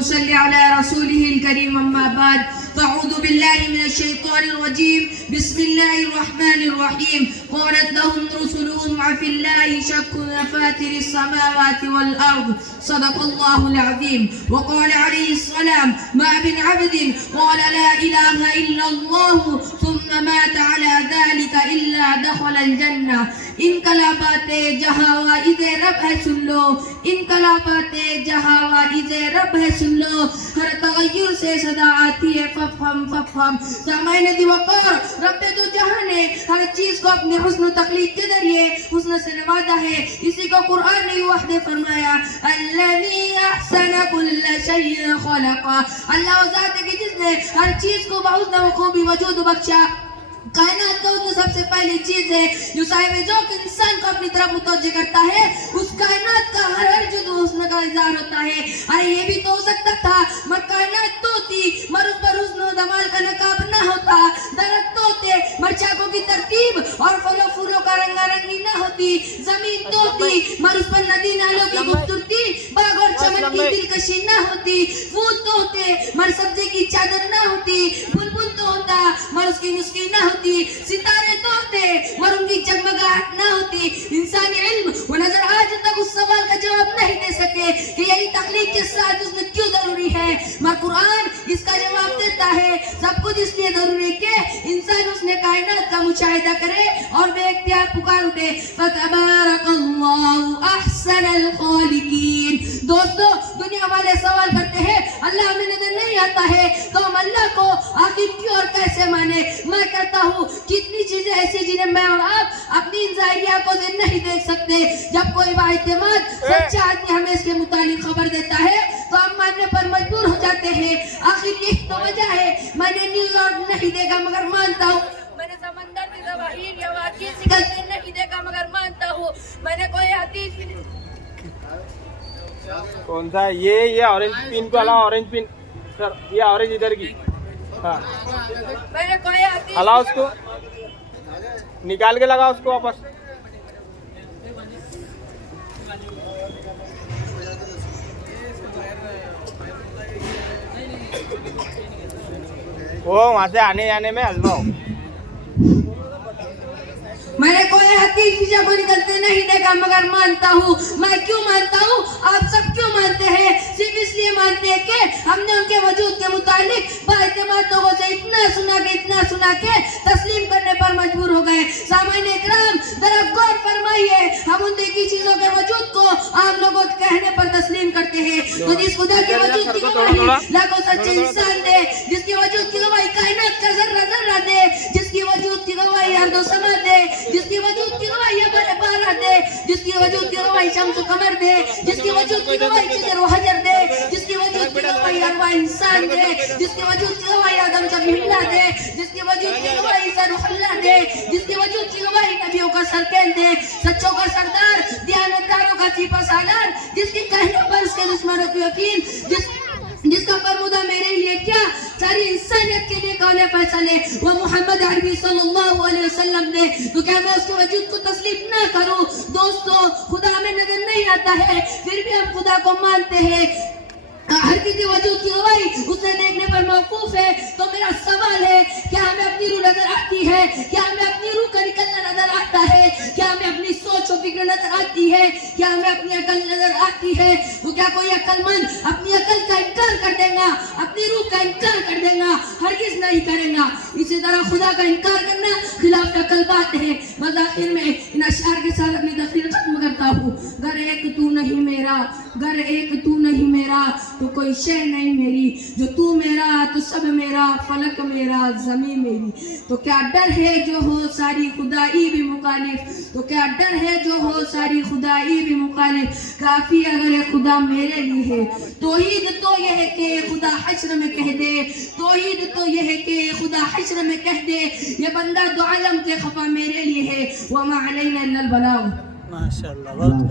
ونصلي على رسوله الكريم أما بعد فأعوذ بالله من الشيطان الرجيم بسم الله الرحمن الرحيم قالت لهم رسلهم أفي الله شك فاتر السماوات والأرض صدق الله العظيم وقال عليه السلام ما من عبد قال لا إله إلا الله ثم مات على ذلك إلا دخل الجنة انقلابات جہاں واحد رب ہے سن لو انقلابات جہاں واحد رب ہے سن لو ہر تغیر سے صدا آتی ہے ففہم ففہم سامعین دی وقار رب دو جہاں نے ہر چیز کو اپنے حسن و تخلیق کے ذریعے حسن سے نوازا ہے اسی کو قرآن نے وحدہ فرمایا الذی احسن کل شیء خلقا اللہ وہ ذات ہے کہ جس نے ہر چیز کو بحسن و خوبی وجود بخشا کائنات کا اس سب سے پہلی چیز ہے جو صاحب ذوق انسان کو اپنی طرف متوجہ کرتا ہے اس کائنات کا ہر جزو حسن کا اظہار ہوتا ہے ارے یہ بھی تو ہو سکتا تھا مگر کائنات تو تھی مر اس پر حسن و جمال کا نقاب نہ ہوتا درخت تو تھے مر چاکوں کی ترتیب اور پھولوں کا رنگا رنگی نہ ہوتی زمین تو تھی مر اس پر ندی نالوں کی خوبصورتی باغ اور چمن کی دلکشی نہ ہوتی پھول تو ہوتے مر سبزے کی چادر نہ ہوتی بلبل تو ہوتا مر اس کی مسکی نہ ہوتی ستارے تو ہوتے مر ان کی جگمگاہٹ نہ ہوتی انسانی علم وہ نظر آج تک اس سوال کا جواب نہیں دے سکے کہ یہی تخلیق کے ساتھ اس میں کیوں ضروری ہے مگر قرآن اس کا جواب دیتا ہے سب کچھ اس لیے ضروری ہے کہ انسان اس نے کائنات کا مشاہدہ کرے اور بے اختیار پکار اٹھے فتبارک اللہ احسن الخالقین دوستو دنیا والے سوال کرتے ہیں اللہ ہمیں نظر نہیں آتا ہے تو ہم اللہ کو آخر کیوں اور کیسے مانے میں کہتا ہوں کتنی چیزیں ایسی جنہیں میں اور آپ اپنی ان ظاہری آنکھوں سے نہیں دیکھ سکتے جب کوئی بااعتماد سچا آدمی ہمیں اس کے متعلق خبر دیتا ہے تو ہم ماننے پر مجبور ہو جاتے ہیں آخر یہ تو وجہ ہے میں نے نیو یارک نہیں دیکھا مگر مانتا ہوں میں نے سمندر کی ظواہر یا واقعی نکلتے نہیں دیکھا مگر مانتا ہوں میں نے کوئی حدیث کون سا یہ اورنج پن کو ہلاؤ اورنج پن سر یہ اورنج ادھر کی ہاں میں نے کوئی حدیث ہلاؤ اس کو نکال کے لگا اس کو واپس وہ وہاں سے آنے جانے میں آزماؤ میں نے کوئی حقیقی چیزوں کو نکلتے نہیں دیکھا مگر مانتا ہوں میں کیوں مانتا ہوں آپ سب کیوں مانتے ہیں صرف اس لیے مانتے ہیں کہ ہم نے ان کے وجود کے متعلق بااعتماد لوگوں سے اتنا سنا کہ تسلیم کرنے پر مجبور ہو گئے سامعین اکرام ذرا غور فرمائیے ہم ان دیکھی چیزوں کے وجود کو عام لوگوں کے کہنے پر تسلیم کرتے ہیں تو جس خدا کے وجود کی گواہی لاکھوں سچے انسان دے جس کی وجود کی گواہی کائنات کا ذرہ ذرہ دے جس کی وجود کی گواہی ارض و سما دے جس کی وجود کی گواہی بارہ دے جس کی وجود کی گواہی شمس و قمر دے جس کی وجود کی گواہی شجر و حجر دے جس کی وجود کی گواہی ارواح انسان دے جس کی وجود کی گواہی آدم کا بھیڑا دے جس کی وجود کی گواہی روح اللہ دے جس کی وجود کی گواہی نبیوں کا سرکین دے سچوں کا سردار دیانتداروں کا سپہ سالار جس کی کہنوں پر اس کے دشمنوں کی یقین جس کا فرمودہ میرے لیے کیا ساری انسانیت کے لیے قول فیصلے وہ محمد عربی صلی اللہ علیہ وسلم نے تو کیا میں اس کے وجود کو تسلیم نہ کروں دوستو خدا ہمیں نظر نہیں آتا ہے پھر بھی ہم خدا کو مانتے ہیں ہر کسی وجود کی گواہی اسے دیکھنے پر موقوف ہے تو میرا سوال ہے کیا ہمیں اپنی روح نظر آتی ہے کیا ہمیں اپنی روح کا نکلنا نظر آتا ہے کیا ہمیں اپنی سوچ و فکر نظر آتی ہے کیا ہمیں اپنی عقل نظر آتی ہے تو کیا کوئی عقل مند اپنی عقل کا انکار کر دے گا اپنی روح کا انکار کر دے گا ہرگز نہیں کرے گا اسی طرح خدا کا انکار کرنا خلاف عقل بات ہے بس آخر میں ان اشعار کے ساتھ اپنی تقریر ختم کرتا ہوں گر ایک تو نہیں میرا تو کوئی شے نہیں میری جو تو میرا تو سب میرا فلک میرا زمین میری تو کیا ڈر ہے جو ہو ساری خدائی بھی مخالف تو کیا ڈر ہے جو ہو ساری خدائی بھی مخالف کافی اگر یہ خدا میرے لیے ہے توحید تو یہ ہے کہ خدا حشر میں کہہ دے توحید تو یہ ہے کہ خدا حشر میں کہہ دے یہ بندہ دو عالم کے خفا میرے لیے ہے وما علینا الا البلاغ ماشاءاللہ